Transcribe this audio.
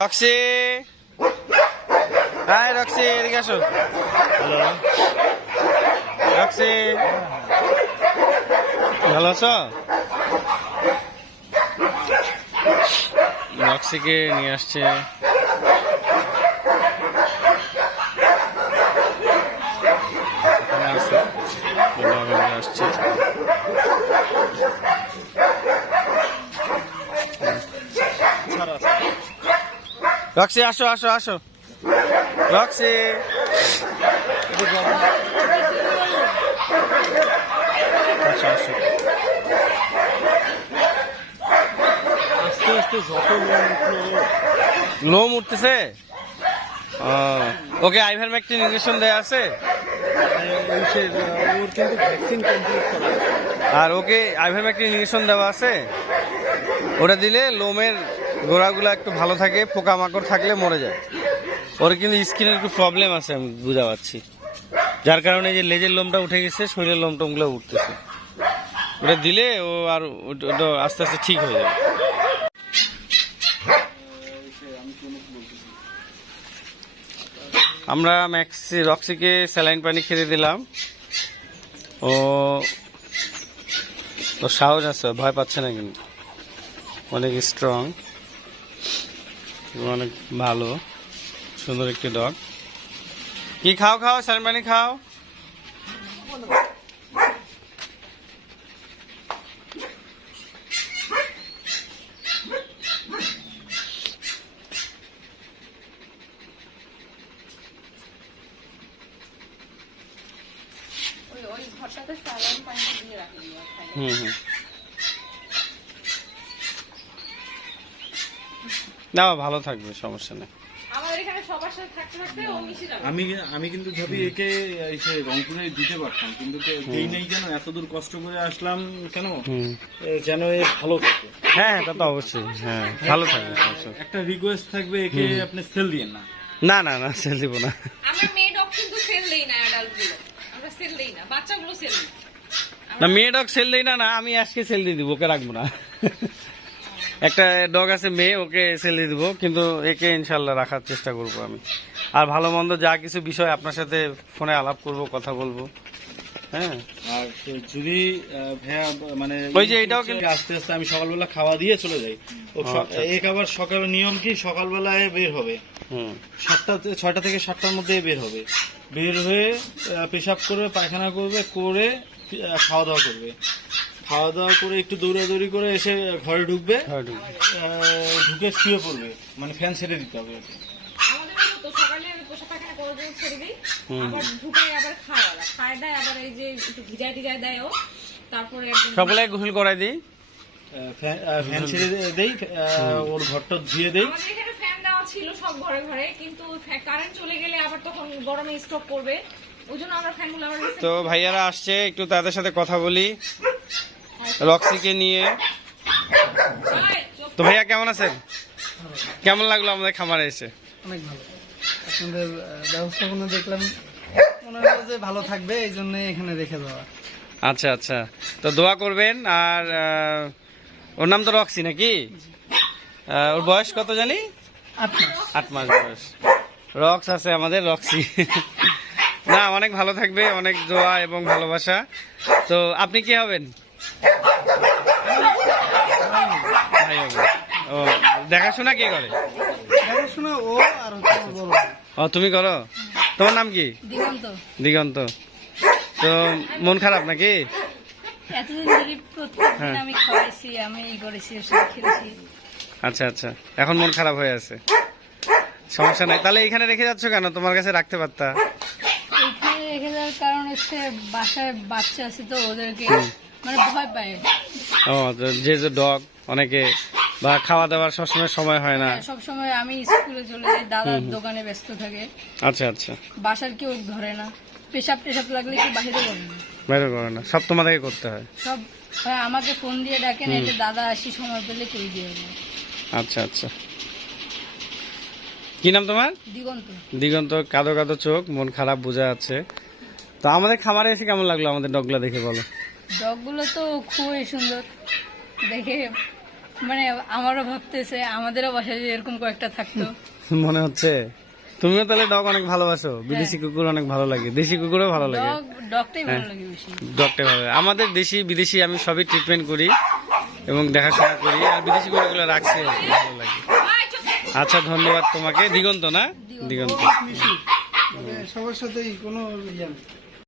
Roxie, high Roxie, এদিকে আসো। Hello Roxie, ভালো আছো? রক্সিকে নিয়ে আসছে। আসছে রক্সি, আসো আসো আসো রক্সি। আসো আসো। আস্তে আস্তে যত লোম উঠতেছে। ওকে আইভারমেকটিন ইনজেকশন দেয়া আছে ওর কিন্তু ভ্যাকসিন কমপ্লিট করা আর ওকে আইভারমেকটিন ইনজেকশন দেওয়া আছে। ওটা দিলে লোমের গোড়াগুলো একটু ভালো থাকে, পোকামাকড় থাকলে মরে যায়। ওর কিন্তু স্কিনের একটু প্রবলেম আছে, আমি বুঝা পাচ্ছি, যার কারণে যে লেজের লোমটা উঠে গেছে, শরীরের লোমটোমগুলো উঠতেছে। ওটা দিলে ও আর ওটা আস্তে আস্তে ঠিক হয়ে যাবে। আমরা রক্সিকে স্যালাইন পানি খেতে দিলাম। ও তো সাহস আছে, ভয় পাচ্ছে না, কিন্তু অনেক স্ট্রং, অনেক ভালো সুন্দর একটি ডগ। কি খাও খাও, স্যালাইন পানি খাও। না, ভালো থাকবে, সমস্যা নেই। আমি কিন্তু ভাবি একে রংপুরে দিতে পারতাম, কিন্তু দেই নেই কেন, এত দূর কষ্ট করে আসলাম কেন, যেন এ ভালো থাকে। হ্যাঁ, তা তো অবশ্যই, হ্যাঁ ভালো থাকবে। একটা রিকোয়েস্ট থাকবে, একে আপনি সেল দিয়েন না। না না না, সেল দিব না। আমরা মেয়ে ডগ কিন্তু সেল দেই না, অ্যাডাল্ট গুলো আমরা সেল দেই না, বাচ্চাগুলো সেল দিই। না, মেয়ে ডগ সেল দেই না। না, আমি আজকে সেল দিয়ে দিব, ওকে রাখবো না। একটা ডগ আছে মেয়ে, ওকে সেল দিয়ে দিব, কিন্তু একে ইনশাল্লাহ রাখার চেষ্টা করব আমি। আর ভালো মন্দ যা কিছু বিষয় আপনার সাথে ফোনে আলাপ করব, কথা বলবো। হ্যাঁ, আর যদি ভাইয়া মানে ওই যে এটাও কিন্তু আস্তে আস্তে আমি সকালবেলা খাওয়া দিয়ে চলে যাই। এক আবার সকালের নিয়ম কি, সকালবেলায় বের হবে 6টা থেকে 7টার মধ্যে বের হবে। বের হয়ে পেশাব করবে, পায়খানা করবে, করে খাওয়া দাওয়া করবে। খাওয়া দাওয়া করে একটু দৌড়াদৌড়ি করে এসে ঘরে ঢুকবে, ঢুকে শুয়ে পড়বে, মানে ফ্যান ছেড়ে দিতে হবে। আমাদের তো সকালে পোশাক পায়খানা করে দিয়ে ছেড়ে দিই, আবার ঢুকে আবার খায় দেয়, আবার এই যে একটু ভিজায় দেয় ও, তারপরে সকলে গোসল করাই দিই, ফ্যান ছেড়ে দেই, ওর ঘরটা ধুয়ে দেই। আমাদের এখানে ফ্যান দেওয়া ছিল সব ঘরে ঘরে, কিন্তু কারেন্ট চলে গেলে আবার তখন গরমে স্টপ করবে, ওই জন্য আমরা ফ্যানগুলো আবার তো ভাইয়ারা আসছে, একটু তাদের সাথে কথা বলি রক্সিকে নিয়ে। তো ভাইয়া কেমন আছেন? কেমন লাগলো আমাদের খামারে এসে? অনেক ভালো, আপনাদের ব্যবস্থাপনা দেখলাম, মনে হলো যে ভালো থাকবে, এই জন্য এখানে রেখে দেওয়া। আচ্ছা আচ্ছা, তো দোয়া করবেন। আর ওর নাম তো রক্সি নাকি? ওর বয়স কত জানি? 8 মাস বয়স। রক্স আছে আমাদের, রক্সি। না, অনেক ভালো থাকবে, অনেক দোয়া এবং ভালোবাসা। তো আপনি কি হবেন? ভাই হবে। ও, দেখাশোনা কে করে? দেখাশোনা ও, আর হচ্ছে ওর বড় ভাই। ও, তুমি করো? তোমার নাম কি? দিগন্ত। দিগন্ত। তো মন খারাপ নাকি? এতদিন ধরে প্রত্যেকদিন আমি খাওয়াইছি, আমি এই করেছি, ওষুধ খেয়েছি। আচ্ছা আচ্ছা, এখন মন খারাপ হয়ে আছে, সমস্যা নাই। তাহলে এখানে রেখে যাচ্ছ কেন? তোমার কাছে রাখতে পারতা। এখানে রেখে যাওয়ার কারণ হচ্ছে বাসায় বাচ্চা আছে, তো ওদেরকে মানে ভয় পায়। ও, যে ডগ অনেকে, বা খাওয়া দাওয়ার সবসময় সময় হয় না। সব সময় আমি স্কুলে চলে যাই, দাদার দোকানে ব্যস্ত থাকে। আচ্ছা আচ্ছা, বাসার কেউ ধরে না, পেশাব টেশাব লাগলে কি বাহিরে করে না, বাইরে করে না, সব তোমাদেরকে করতে হয়। সব আমাকে ফোন দিয়ে ডাকেন, এলে দাদা আসি সময় পেলে করে দিয়ে যাবে। আচ্ছা আচ্ছা, কি নাম তোমার? দিগন্ত। দিগন্ত, কাদো কাদো চোখ, মন খারাপ বোঝা যাচ্ছে। তো আমাদের খামারে এসে কেমন লাগলো আমাদের ডগগুলা দেখে, বলো? ডগগুলো তো খুবই সুন্দর দেখে, মানে আমারও ভাবতেছে আমাদেরও বাসায় যদি এরকম কয়েকটা থাকতো। মনে হচ্ছে তুমিও তাহলে ডগ অনেক ভালোবাসো, বিদেশি কুকুর অনেক ভালো লাগে, দেশি কুকুরও ভালো লাগে। ডগটাই ভালো লাগে বেশি। ডগটাই ভালো লাগে। আমাদের দেশি বিদেশি আমি সবই ট্রিটমেন্ট করি এবং দেখাশোনা করি, আর বিদেশি কুকুরগুলো রাখছি আর কি, ভালো লাগে। আচ্ছা ধন্যবাদ তোমাকে। দিগন্ত না? দিগন্ত। মানে সবার সাথেই কোনো ইয়ে নেই।